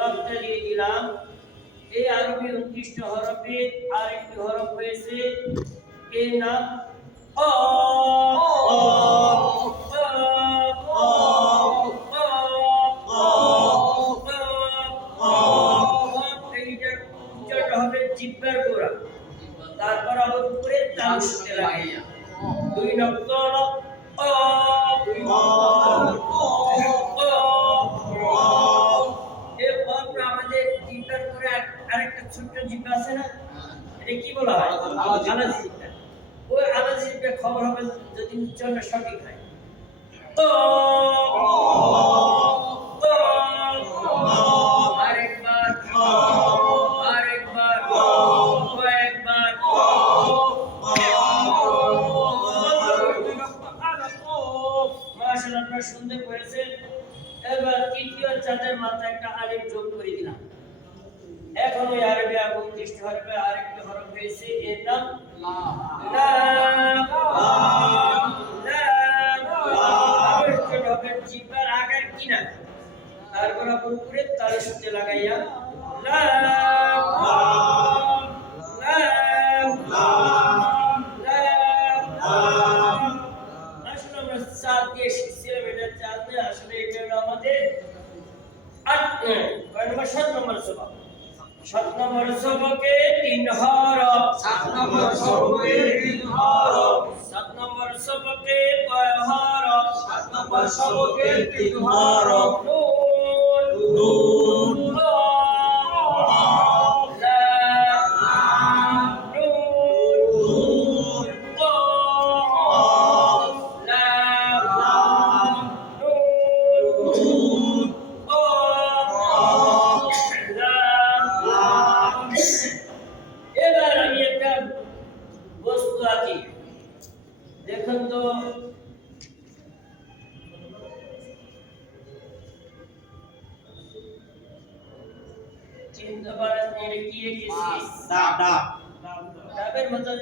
নকটা দিয়ে দিলাম। এই আরবি 29টি হরফের আরেকটি হরফ হয়েছে এর নাম অ। জিব্বার গোড়া, তারপর আবার উপরে তালু শুতে লাগাইয়া 2 নক্তর অ, 2 এরপর আমাদের জিব্বার করে আরেকটা ছোট্ট জিব্বা আছে না, এটা কি বলা হয়? আলাজি জিব্বা। ওই আলাজি জিব্বা খবর হবে যদি উচ্চারণ সঠিক হয়। অ, আরেকবার, আরেকবার, কয়েকবার। মাশাআল্লাহ, আপনারা সুন্দর করেছেন। এবার তৃতীয় চাঁদের মাথায় একটা আলিফ যোগ করে দিলাম। এখন ওই আরবি 29টি হরফে আরেকটি হরফ হয়েছে এর নাম লাম। জিব্বার আগার কিনা, তারপর আবার উপরে তালু শুতে লাগাইয়া লাম লাম লাম। আসলে আমরা চাঁদ দিয়ে শিখছিলাম, এটা চাঁদ দিয়ে আসলে এটা হলো আমাদের 7 নম্বর সবক। 7 নম্বর সবকে 3 হরফ, 7 নম্বর সবকে 3 হরফ, 7 নম্বর সবকে কয় হরফ, 7 নম্বর সবকে 3 হরফ। নুন, নুন, এবার আমি একটা বস্তু আঁকি, দেখুন তো। চিন্তা করেন এটা কি এঁকেছি? ডাবের মতো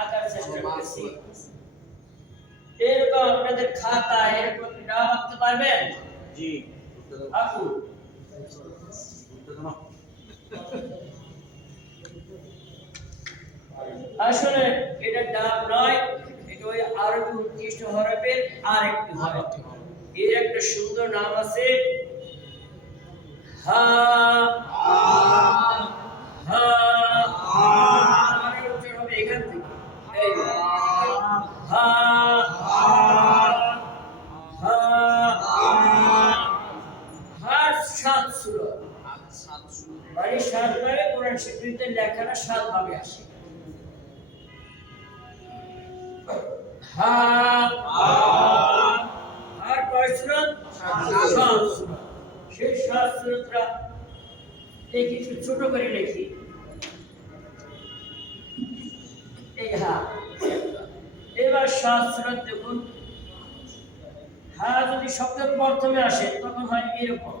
আঁকার চেষ্টা করেছি। এরকম আপনাদের খাতা এরকম ডাব আঁকতে পারবেন? জি, আঁকুন। আসলে এটা ডাব নয়, এটা ওই আরবি 29টি হরফের আরেকটি হরফ। এর একটা সুন্দর নাম আছে হা। হা উচ্চারণ হবে এখান থেকে, এই হা হা। হার 7 সূরত, মানে 7 ভাবে কোরআন শরীফের লেখাটা 7 ভাবে আসে। হা আর কয় সূরত? 7 সূরত। সেই 7 সূরতটা দেখি একটু ছোট করে লিখি। এই হা, এবার 7 সূরত দেখুন। হা যদি শব্দের প্রথমে আসে তখন হয় এরকম,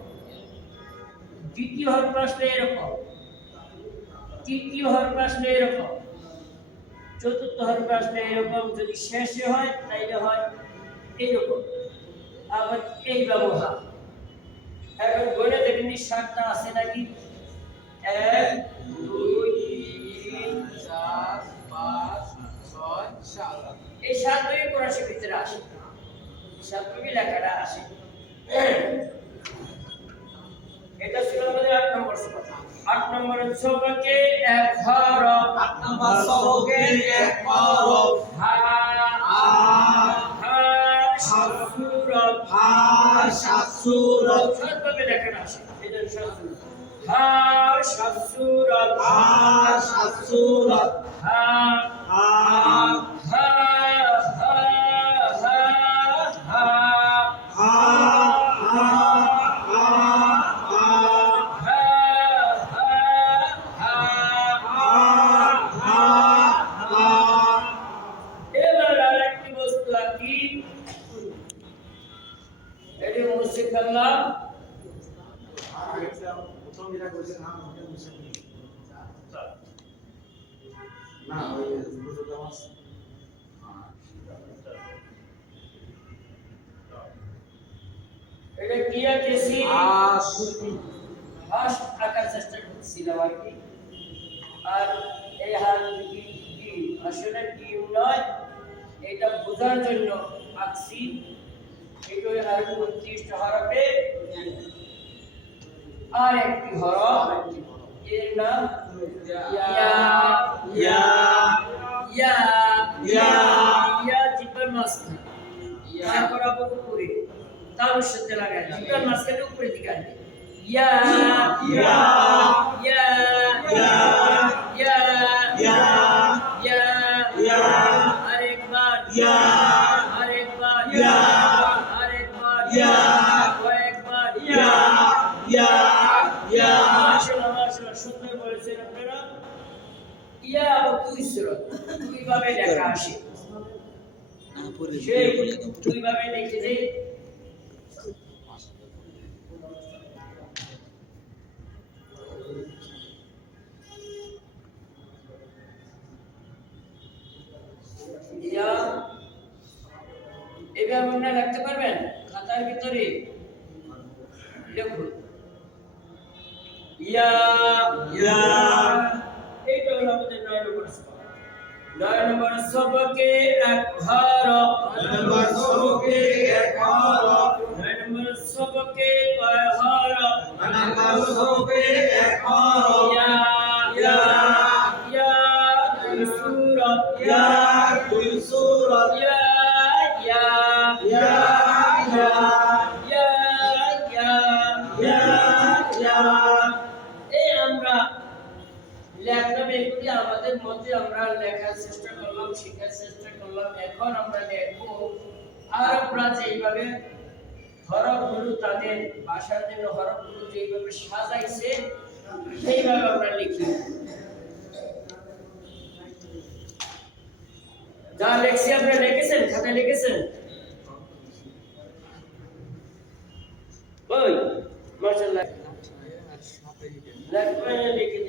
দ্বিতীয় হরফ আসলে এরকম, তৃতীয় হরফ আসলে এরকম, চতুর্থ হরফ আসলে এরকম, যদি শেষে হয় তাইলে হয় এইরকম, আবার এই ব্যবহার। এখন গণে দেখেন 7টা আছে নাকি? 1 2 3 4 5 6 7। এই 7 ভাবে কোরআন শরীফের আসে, 7 ভাবে লেখাটা আসে। এটা ছিল আমাদের 8 নম্বর সবক। 8 নম্বর সবকে 1 হরফ, 8 নম্বর সবকে 1 হরফ। হা হা 7 সূরত, হা 7 সূরত, 7 ভাবে লেখাটা আসে। এটা 7 সূরত। হা 7 সূরত, হা 7 সূরত। হা হা হা এটা কি আঁকেছি? ফার্স্ট আঁকার চেষ্টা করছিলাম আর কি। আর এই হাত ডিম আসলে ডিম নয়, এটা বোঝার জন্য আঁকছি। এটাই আর 29টা হরফে আর একটি হরফ, এর নাম ইয়া। ইয়া ইয়া ইয়া ইয়া জিব্বার মাঝখানে ইয়া বরাবর উপরে তালুর সাথে লাগায় জিব্বার মাঝখানে উপরে দিকে আসবে। ইয়া ইয়া ইয়া ইয়া ইয়া ইয়া ইয়া ইয়া আরেকবার ইয়া আরেকবার ইয়া আরেকবার ইয়া কয়েকবার ইয়া ইয়া ইয়া। মাশাআল্লাহ মাশাআল্লাহ, সুন্দর বলেছেন আপনারা। ইয়া ও দুই সুরত, দুই ভাবে লেখা আসে। সেই দুই ভাবে লিখে দেই। ইয়া এভাবে আপনারা লিখতে পারবেন খাতার ভিতরে লিখুন ইয়া ইয়া। এইটা হলো আমাদের 9 নম্বর সবক। 9 নম্বর সবকে এক হরফ, 9 নম্বর সবকে এক হরফ, 9 নম্বর সবকে কয় হরফ, 9 নম্বর সবকে এক হরফ। ইয়া ইয়া ইয়া দুই সূরত, ইয়া দুই সূরত, ইয়া ইয়া ইয়া ইয়া ইয়া ইয়া ইয়া ইয়া। এই আমরা লেখলাম, এগুলি আমাদের মধ্যে আমরা লেখার চেষ্টা করলাম, শেখার চেষ্টা করলাম। এখন আমরা লিখবো আরবরা যেইভাবে হরফগুলো তাদের ভাষার জন্য হরফগুলো যেইভাবে সাজাইছে সেইভাবে আমরা লিখি। যা লেখছি আপনারা লিখেছেন, খাতায় লিখেছেন? ওই মাশাআল্লাহ, লিখে